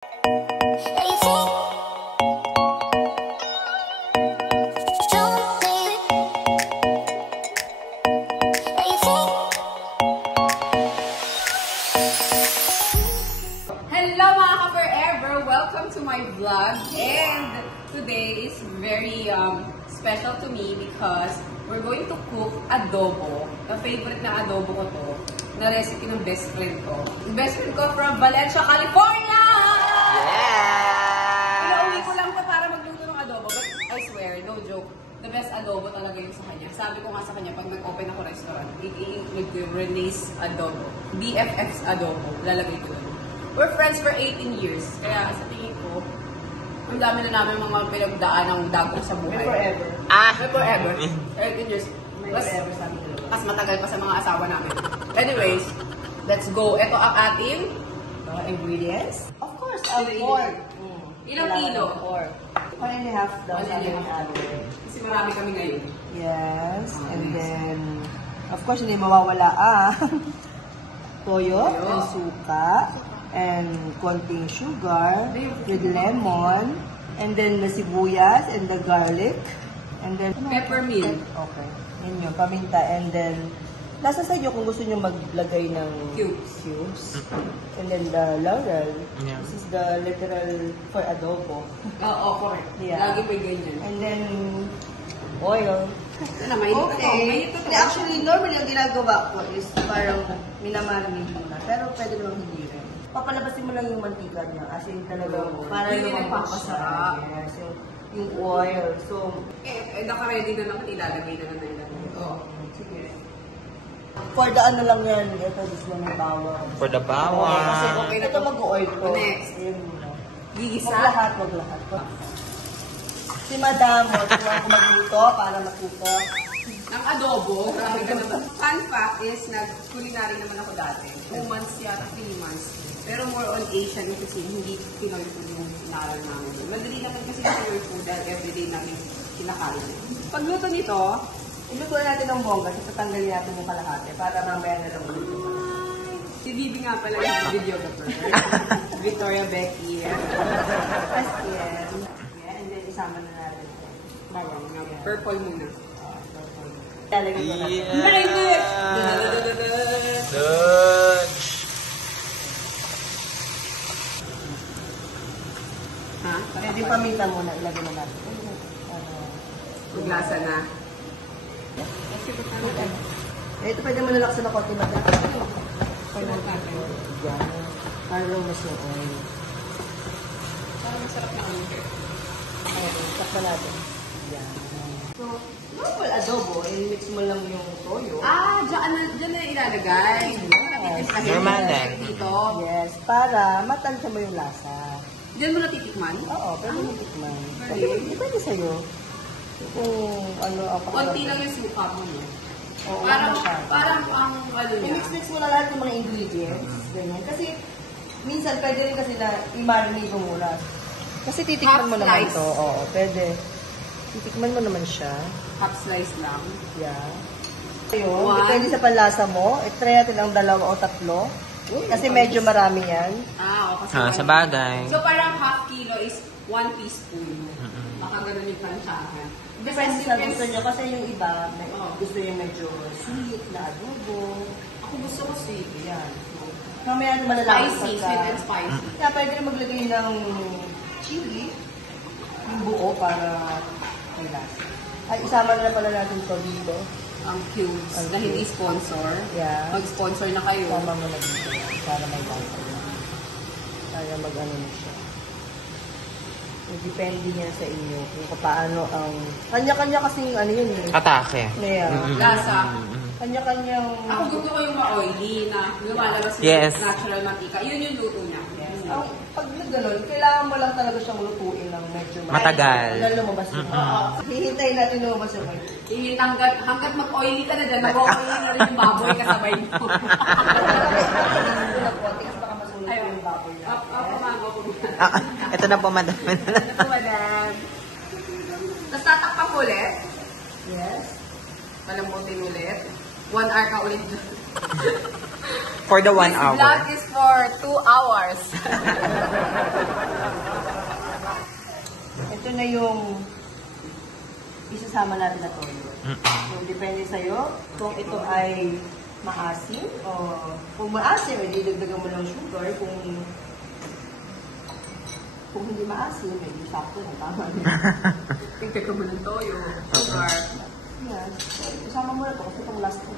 Hello mga ka-forever! Welcome to my vlog, and today is very special to me because we're going to cook adobo. The favorite na adobo ko to, na recipe ng best friend ko. Best friend ko from Valencia, California! Yeah! Pinauwi ko lang to para magluto ng adobo, but I swear, no joke, the best adobo talaga yung sa kanya. Sabi ko nga sa kanya, pag nag-open ako restaurant, i-include ko yung Renee's Adobo. BFF's Adobo. Lalagay ko doon. We're friends for 18 years. Kaya sa tingin ko, ang dami na namin mga pinagdaan ng dagdag sa buhay. Forever. Forever. 18 years. Forever sa amin. Mas matagal pa sa mga asawa namin. Anyways, let's go. Ito ang ating ingredients. Of course, pork. Ilang kilo? Pork. 1.5 daw sabi ng ate. Kasi marami kami ngayon. Yes. And then, of course, hindi mawawala toyo, and suka, and konting sugar, with lemon, and then the sibuyas, and the garlic, and then Peppermint. Okay. Yun yung paminta, and then nasa sa inyo kung gusto nyo maglagay ng cubes. And then the laurel. Yeah. This is the literal for adobo. Oo, correct. Yeah. Lagi may ganyan. And then oil. Ano, mainit ito. Mainit ito. Hindi, actually, normally ang ginagawa ko is parang minamarinate muna. Pero pwede naman hindi rin. Papalabasin mo lang yung mantika niya. As in talagang para Yun yung lumabas nagpapasarap. siya. Yes, yung oil. So, Naka-ready na naman, ilalagay na naman ito. sige. For the ano lang yan, ito, this one may bawang. For the Kasi bawang. okay na ito to. mag-oil to. Next. Ayun muna. Gigisa. Wag lahat. Si Madam, huwag ko magluto para matuto. Ng adobo. Grabe ka naman. Fun fact is, nag-culinary naman ako dati. 2 months yata, 3 months. Pero more on Asian kasi hindi Pinoy food yung inaral namin. Madali naman kasi yung Pinoy food dahil everyday namin kinakain. Pagluto nito, Iluto natin ng bongga, so tatanggalin natin yung kalahati para mamaya na lang ulit. si Bibi nga pala yung videographer. Victoria Becky. Yes. Yeah, and then isama na natin. Bawang na. Purple muna. Lalagyan ko natin. Good. Ha? Pwede paminta muna, ilagay na natin. Maglasa na. Ito pwede mo nalaksan na konti natin. Yan. Para lumas yung oil. Parang masarap na kami. Ayan, sakpa natin. Yan. So, normal adobo, i-mix mo lang yung toyo. Dyan na ilalagay. Normal lang. Dito. Yes, para matansya mo yung lasa. Diyan mo natitikman? Oo, pwede mo tikman. Really? Pwede sa'yo. Kung ano ang Konti lang yung suka mo, no? Oo, Parang ang ano niya. i-mix-mix mo na lahat ng mga ingredients. Ganyan. Kasi, minsan pwede rin kasi na i-marinate mo muna. Kasi titikman mo Half naman slice. to. Oo, pwede. Titikman mo naman siya. Half slice lang. Yeah. Ayun, One. depende sa panlasa mo. I-try natin ang 2 o 3. Kasi medyo marami yan. Kasi Sa bagay. So parang half kilo is 1 teaspoon. Baka ganun yung tansyahan. Depende sa gusto nyo. Kasi yung iba, Oo. gusto yung medyo sweet na adobo. Ako gusto ko sweet. Yan. Mamaya malalaman Spicy, sweet and spicy. Kaya pwede rin maglagay ng chili, yung buo para may lasa. Ay, isama na pala natin to dito. Ang cubes Ang na hindi cubes. sponsor. Yeah. Mag-sponsor na kayo. Isama mo na dito para may lasa. Para mag-ano na siya. Depende niya sa inyo kung paano ang... Kanya-kanya kasing ano yun eh. Atake. Yeah. Lasa. Kanya-kanyang... Ako gusto ko yung ma-oily na lumalabas yung Yes. natural mantika. Yun yung luto niya. Yes. Ang, pag gano'n, kailangan mo lang talaga siyang lutuin ng medyo Matagal. Wala lumabas yung hihintayin natin lumabas yung oil. Hanggat mag-oily ka na dyan, mag-oily na rin yung baboy kasabay mo. Kasi baka masulog yung baboy na. Pamago ko. Ito na po, madam. Ito, madam. Tapos tatakpan ko ulit. Yes. Palambutin ulit. 1 hour ka ulit. For the 1 This hour. vlog is for 2 hours. Ito na yung isasama natin na toyo. So, depende sa'yo kung ito ay maasim o kung maasim, hindi dagdagan mo ng sugar. Kung hindi maasim, medyo sakto na tama. Tingnan ko mo ng toyo. Sugar. Yes. So, isama mo na ito kasi itong last ko.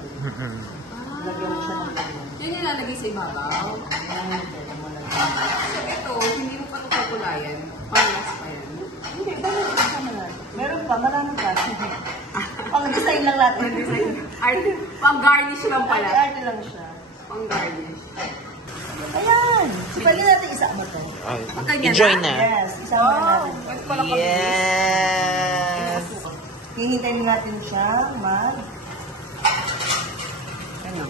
Lagyan mo siya ng toyo. Yan yung lalagay sa ibabaw. Ayan, lagyan mo lang. So ito, hindi mo pa ito kukulayan. Panglas pa yan. Hindi, bakit isama natin? Meron pa, marami pa. Pang-design lang natin. Ay, pang-garnish lang pala. Arte lang siya. Pang-garnish. Ayan! So, pwede natin isama ito. Enjoy na. Yes, isama na natin. Pwede pala pag Yes! Hihintayin natin siya Ano?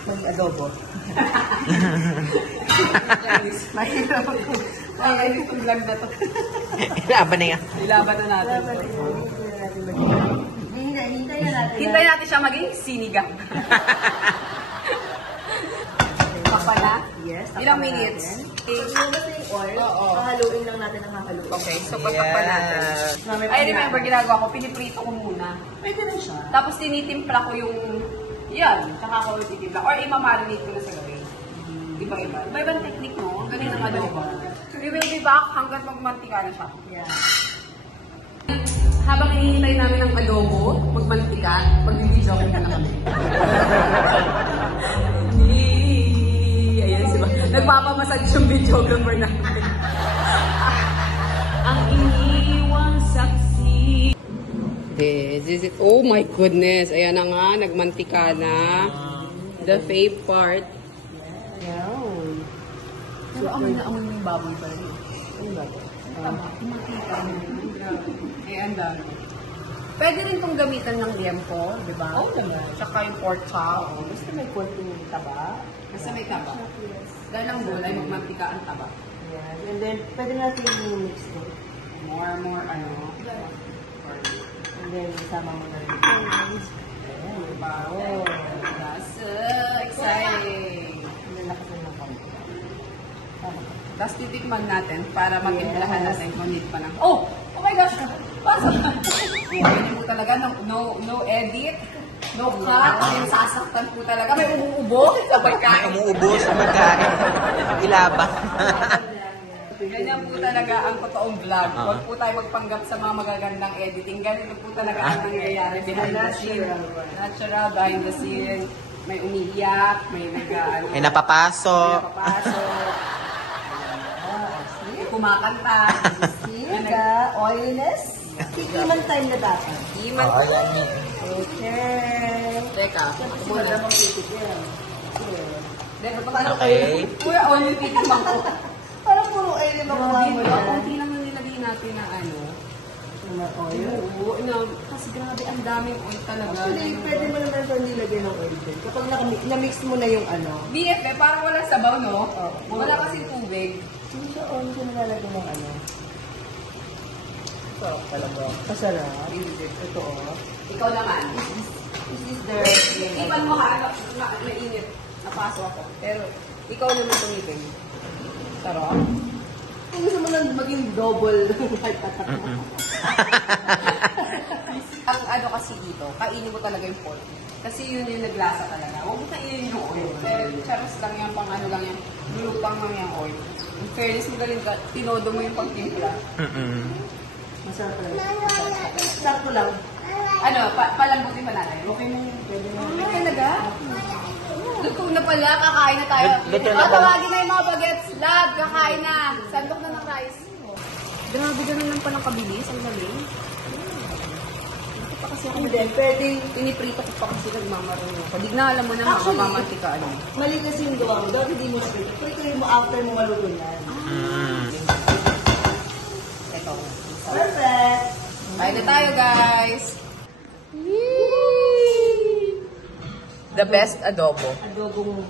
mag-adobo. Mahirap ako. Ay, itong vlog na to. Laban na yan. Ilaban na natin. Hintayin na natin. Hintayin natin siya maging sinigang. Papa na? Yes. Ilang minutes? Lumabas na yung oil. Oo. Hahaluin lang natin ang hahaluin. Okay, so patakpan natin. Mamaya I remember ginagawa ko, piniprito ko muna. Pwede rin siya. Tapos tinitimpla ko yung, yan, tsaka ko titimpla. Or imamarinate ko na sa gabi. Iba-iba. Iba-ibang technique, no? Ganyan ang adobo. We will be back hanggang magmantika na siya. Yeah. Habang hinihintay namin ang adobo, magmantika, mag-video ka na kami. Ayan, diba? Nagpapamassage yung videographer namin. Ang iniwang saksi. This is it. Oh my goodness. Ayan na nga, nagmantika na. The fave part. Yan. Pero amoy na amoy yung baboy pa rin. Ano ba ito? Tama, makita mo. Ayan, dami. Pwede rin itong gamitan ng liempo, di ba? Oo naman. Tsaka yung pork chop. Basta may konting taba. Basta may taba. Yes. Dahil ang gulay, magmantika ang taba. Yan. And then, pwede natin yung mix ito. More, ano. And then, isama mo na rin. Ayan. Diba? Oh. That's so exciting. And then, lakasan ng konti. Tama. Tapos titikman natin para matimplahan natin kung need pa ng... Oh! Oh my gosh! Pasok! Hindi po talaga, no edit, no cut, yung sasaktan po talaga. May umuubo sa May pagkain. umuubos sa pagkain. Ilaban. Ganyan po talaga ang totoong vlog. Huwag po tayo magpanggap sa mga magagandang editing. Ganito po talaga ang nangyayari behind the scene. Natural, behind the scene. May umiiyak, may May napapasok. napapasok, may kumakanta. See the oiliness? Tikiman time na dapat. Iman. Okay. Teka, muna. Wala mong titikim. Okay. Kuya, yung titikman ko. Parang puro oil yung makuha mo Grabe, yan. konti lang yung nilagay natin na ano. Na oil? Oo, kasi grabe, ang daming oil talaga. Actually, pwede mo naman siya nilagyan ng oil din. Kapag na-mix mo na yung ano. BFF, parang walang sabaw, no? Oo. Wala kasing tubig. Hindi siya oil siya nilalagyan ng ano. Ito, talaga. Masarap. Ito, oh. Ikaw naman. This is the... Ipan mo ha, mainit. Napasok ako. Pero, ikaw naman tumipin. Sarap. Kung gusto mo lang maging double. Ang ano kasi dito, kainin mo talaga yung pork. Kasi yun yung naglasa talaga. Huwag mo kainin yung oil. Charos lang yan, pang ano lang yan. Lulupang lang yung oil. In fairness, magaling ka, tinodo mo yung pagtimpla. Masarap talaga. Sakto lang. Ano, palambutin pa natin? Okay na yun. Pwede na. Okay talaga? Luto na pala, kakain na tayo. Luto na ba? Tawagin na yung mga bagets. Lab, kakain na. Sandok na ng rice. Grabe, ganun lang palang kabilis. Ang galing. Ito pa kasi ako. And then, pwedeng... Piniprito ko pa kasi nagmamarunong. Padig na alam mo na Actually, mamamantikaan mo. Mali kasi yung gawa mo. Dapat hindi mo na prito. Prito mo after mo maluto yan. Ito. Perfect! Kain na tayo, guys. The best adobo. Adobong